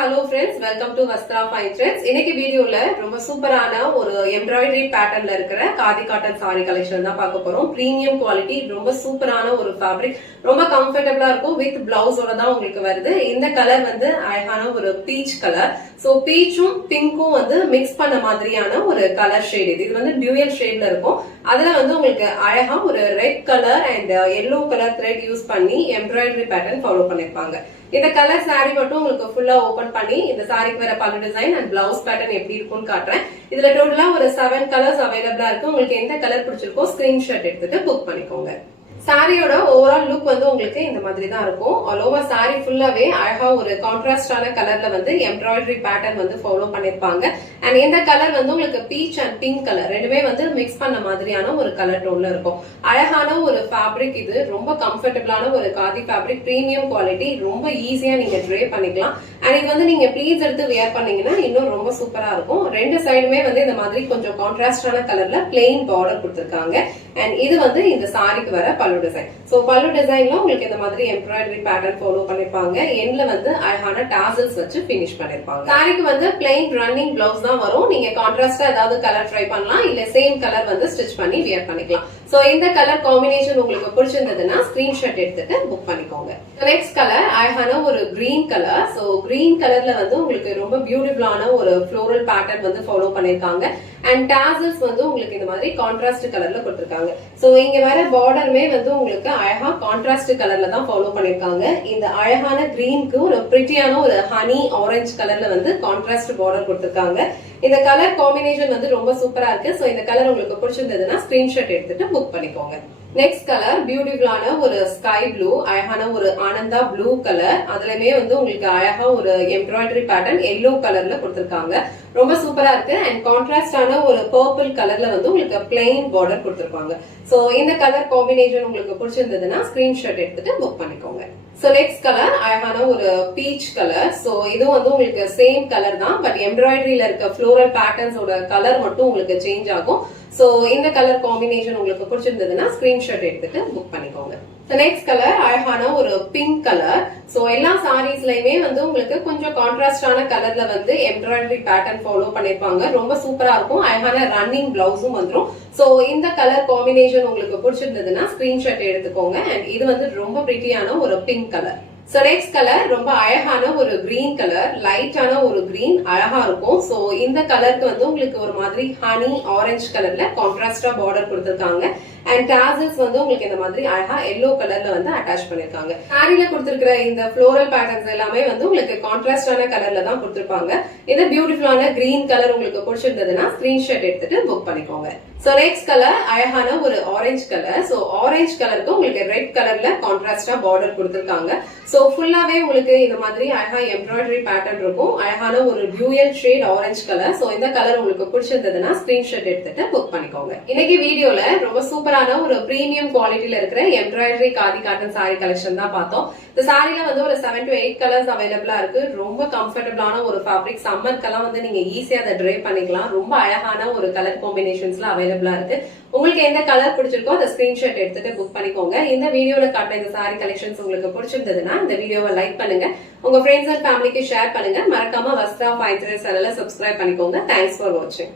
hello friends, welcome to Vastra Fine Threads. இன்னைக்கு வீடியோல ரொம்ப சூப்பரான ஒரு எம்ப்ராய்டரி பேட்டர்ன்ல இருக்கிற காதி காட்டன் சாரி கலெக்ஷன் தான் பார்க்க போறோம். பிரீமியம் குவாலிட்டி, ரொம்ப சூப்பரான ஒரு ஃபேப்ரிக், ரொம்ப கம்ஃபர்டபிளா இருக்கும். வித் பிளவுஸோட தான் உங்களுக்கு வருது. இந்த கலர் வந்து அழகான ஒரு பீச் கலர். சோ பீச்சும் பிங்க்கும் வந்து மிக்ஸ் பண்ண மாதிரியான ஒரு கலர் ஷேட். இது வந்து டியூயல் ஷேட்ல இருக்கும். அதுல வந்து உங்களுக்கு அழகா ஒரு red colour and yellow colour thread use பண்ணி எம்ப்ராய்டரி பேட்டர்ன் ஃபாலோ பண்ணிருப்பாங்க. இந்த கலர் சாரி மட்டும் உங்களுக்கு ஃபுல்லா ஓபன் பண்ணி இந்த சாரிக்கு வர பல்லு டிசைன் அண்ட் பிளவுஸ் பேட்டர்ன் எப்படி இருக்கும்னு காட்டுறேன். இதுல டோட்டலா ஒரு 7 கலர்ஸ் அவைலபிளா இருக்கு. உங்களுக்கு எந்த கலர் பிடிச்சிருக்கோ ஸ்கிரீன்ஷாட் எடுத்துட்டு புக் பண்ணிக்கோங்க. சாரியோட ஓவரால் லுக் வந்து உங்களுக்கு இந்த மாதிரி தான் இருக்கும். ஆல் ஓவர் சாரி ஃபுல்லாவே அழகா ஒரு கான்ட்ராஸ்டான கலர்ல வந்து எம்ப்ராய்டரி பேட்டர்ன் வந்து ஃபாலோ பண்ணிருப்பாங்க. அண்ட் இந்த கலர் வந்து உங்களுக்கு பீச் அண்ட் பிங்க் கலர் ரெண்டுமே வந்து மிக்ஸ் பண்ண மாதிரியான ஒரு கலர் டோன்ல இருக்கும். அழகான ஒரு ஃபேப்ரிக். இது ரொம்ப கம்ஃபர்டபிளான ஒரு காதி ஃபேப்ரிக், பிரீமியம் குவாலிட்டி, ரொம்ப ஈஸியா நீங்க ட்ரே பண்ணிக்கலாம். அண்ட் இது வந்து நீங்க ப்ளீஸ் எடுத்து வியர் பண்ணீங்கன்னா இன்னும் ரொம்ப சூப்பரா இருக்கும். ரெண்டு சைடுமே வந்து இந்த மாதிரி கொஞ்சம் கான்ட்ராஸ்டான கலர்ல பிளெயின் பார்டர் கொடுத்திருக்காங்க. அண்ட் இது வந்து இந்த சாரிக்கு வர பல்லு டிசைன். சோ பல்லு டிசைன்ல உங்களுக்கு இந்த மாதிரி எம்ப்ராய்டரி பேட்டர்ன் ஃபாலோ பண்ணிருப்பாங்க. எண்ட்ல வந்து அழகான டாசல்ஸ் வச்சு பினிஷ் பண்ணிருப்பாங்க. சாரிக்கு வந்து பிளெயின் ரன்னிங் பிளவுஸ் தான் வரும். நீங்க கான்ட்ராஸ்டா ஏதாவது கலர் ட்ரை பண்ணலாம், இல்ல சேம் கலர் வந்து ஸ்டிச் பண்ணி வியர் பண்ணிக்கலாம். சோ இந்த கலர் காம்பினேஷன் உங்களுக்கு பிடிச்சிருந்ததுன்னா ஸ்கிரீன்ஷாட் எடுத்துட்டு புக் பண்ணிக்கோங்க. நெக்ஸ்ட் கலர் அழகான ஒரு கிரீன் கலர். சோ கிரீன் கலர்ல வந்து உங்களுக்கு ரொம்ப பியூட்டிஃபுல்லான ஒரு ஃப்ளோரல் பேட்டர்ன் வந்து ஃபாலோ பண்ணிருக்காங்க. அண்ட் டாசல்ஸ் வந்து உங்களுக்கு இந்த மாதிரி கான்ட்ராஸ்ட் கலர்ல கொடுத்திருக்காங்க. சோ இங்க வர பார்டருமே வந்து உங்களுக்கு அழகா கான்ட்ராஸ்ட் கலர்ல தான் ஃபாலோ பண்ணிருக்காங்க. இந்த அழகான கிரீனுக்கு ஒரு பிரிட்டியான ஒரு ஹனி ஆரஞ்சு கலர்ல வந்து கான்ட்ராஸ்ட் பார்டர் கொடுத்திருக்காங்க. இந்த கலர் காம்பினேஷன் வந்து ரொம்ப சூப்பரா இருக்கு. சோ இந்த கலர் உங்களுக்கு பிடிச்சிருந்ததுன்னா ஸ்கிரீன்ஷாட் எடுத்துட்டு புக் பண்ணிக்கோங்க. நெக்ஸ்ட் கலர் பியூட்டிஃபுல்லான ஒரு ஸ்கை ப்ளூ, அழகான ஒரு ஆனந்தா ப்ளூ கலர். அதுலயுமே வந்து உங்களுக்கு அழகா ஒரு எம்ப்ராய்டரி பேட்டர்ன் எல்லோ கலர்ல கொடுத்திருக்காங்க. ரொம்ப சூப்பரா இருக்கு. அண்ட் கான்ட்ராஸ்டான ஒரு பர்பிள் கலர்ல வந்து உங்களுக்கு பிளெயின் பார்டர் கொடுத்திருப்பாங்க. சோ இந்த கலர் காம்பினேஷன் உங்களுக்கு பிடிச்சிருந்ததுன்னா ஸ்கிரீன்ஷாட் எடுத்துட்டு புக் பண்ணிக்கோங்க. சோ நெக்ஸ்ட் கலர் அழகான ஒரு பீச் கலர். சோ இதுவும் வந்து உங்களுக்கு சேம் கலர் தான், பட் எம்ப்ராய்டரியில இருக்க ஃப்ளோரல் பேட்டர்ன்ஸோட கலர் மட்டும் உங்களுக்கு சேஞ்ச் ஆகும். சோ இந்த கலர் காம்பினேஷன் உங்களுக்கு பிடிச்சிருந்ததுன்னா ஸ்கிரீன்ஷாட் எடுத்துட்டு புக் பண்ணிக்கோங்க. நெக்ஸ்ட் கலர் அழகான ஒரு பிங்க் கலர். சோ எல்லா சாரீஸ்லயுமே வந்து உங்களுக்கு கொஞ்சம் கான்ட்ராஸ்டான கலர்ல வந்து எம்ப்ராய்டரி பேட்டர்ன் ஃபாலோ பண்ணிருப்பாங்க. ரொம்ப சூப்பரா இருக்கும். அழகான ரன்னிங் பிளவுஸும் வந்துடும். சோ இந்த கலர் காம்பினேஷன் உங்களுக்கு பிடிச்சிருந்ததுன்னா ஸ்கிரீன்ஷாட் எடுத்துக்கோங்க. அண்ட் இது வந்து ரொம்ப பிரிட்டியான ஒரு pink colour. So next colour ரொம்ப அழகான ஒரு கிரீன் கலர், லைட்டான ஒரு கிரீன், அழகா இருக்கும். சோ இந்த கலருக்கு வந்து உங்களுக்கு ஒரு மாதிரி ஹனி ஆரஞ்சு கலர்ல கான்ட்ராஸ்டா பார்டர் கொடுத்திருக்காங்க. அண்ட் டாசல்ஸ் வந்து உங்களுக்கு இந்த மாதிரி அழகா எல்லோ கலர்ல வந்து அட்டாச் பண்ணிருக்காங்க. சாரில கொடுத்திருக்கிற இந்த ஃப்ளோரல் பேட்டர்ன்ஸ் எல்லாமே வந்து உங்களுக்கு கான்ட்ராஸ்டான கலர்ல தான் கொடுத்திருப்பாங்க. இந்த பியூட்டிஃபுல்லான கிரீன் கலர் உங்களுக்கு பிடிச்சிருந்ததுன்னா ஸ்கிரீன்ஷாட் எடுத்துட்டு புக் பண்ணிக்கோங்க. சோ நெக்ஸ்ட் கலர் அழகான ஒரு ஆரஞ்சு கலர். சோ ஆரஞ்சு கலருக்கு உங்களுக்கு ரெட் கலர்ல கான்ட்ராஸ்டா பார்டர் கொடுத்திருக்காங்க. சோ ஃபுல்லாவே உங்களுக்கு இந்த மாதிரி அழகா எம்ப்ராய்டரி பேட்டர்ன் இருக்கும். அழகான ஒரு dual shade orange colour. So இந்த கலர் உங்களுக்கு பிடிச்சிருந்ததுன்னா ஸ்கிரீன்ஷாட் எடுத்துட்டு புக் பண்ணிக்கோங்க. இன்னைக்கு வீடியோல ரொம்ப சூப்பரான ஒரு பிரீமியம் குவாலிட்டியில இருக்கிற embroidery khadi cotton sorry collection தான் பார்த்தோம். இந்த சாரில வந்து ஒரு 7 to 8 கலர்ஸ் அவைலபிளா இருக்கு. ரொம்ப கம்ஃபர்டபிளான ஒரு ஃபேப்ரிக். சம்மர்க்கெல்லாம் வந்து நீங்க ஈஸியா அதை ட்ரை பண்ணிக்கலாம். ரொம்ப அழகான ஒரு கலர் காம்பினேஷன்ஸ்ல அவைலபிளா இருக்கு. உங்களுக்கு எந்த கலர் பிடிச்சிருக்கோ அதை ஸ்கிரீன்ஷாட் எடுத்துட்டு புக் பண்ணிக்கோங்க. இந்த வீடியோல காட்டுற இந்த சாரி கலெக்ஷன்ஸ் உங்களுக்கு பிடிச்சிருந்ததுன்னா இந்த வீடியோவை லைக் பண்ணுங்க, உங்க ஃப்ரெண்ட்ஸ் அண்ட் ஃபேமிலிக்கு ஷேர் பண்ணுங்க. மறக்காம வஸ்த்ரா ஃபைன் த்ரெட்ஸ் சேனலை சப்ஸ்கிரைப் பண்ணிக்கோங்க. தேங்க்ஸ் ஃபார் வாட்சிங்.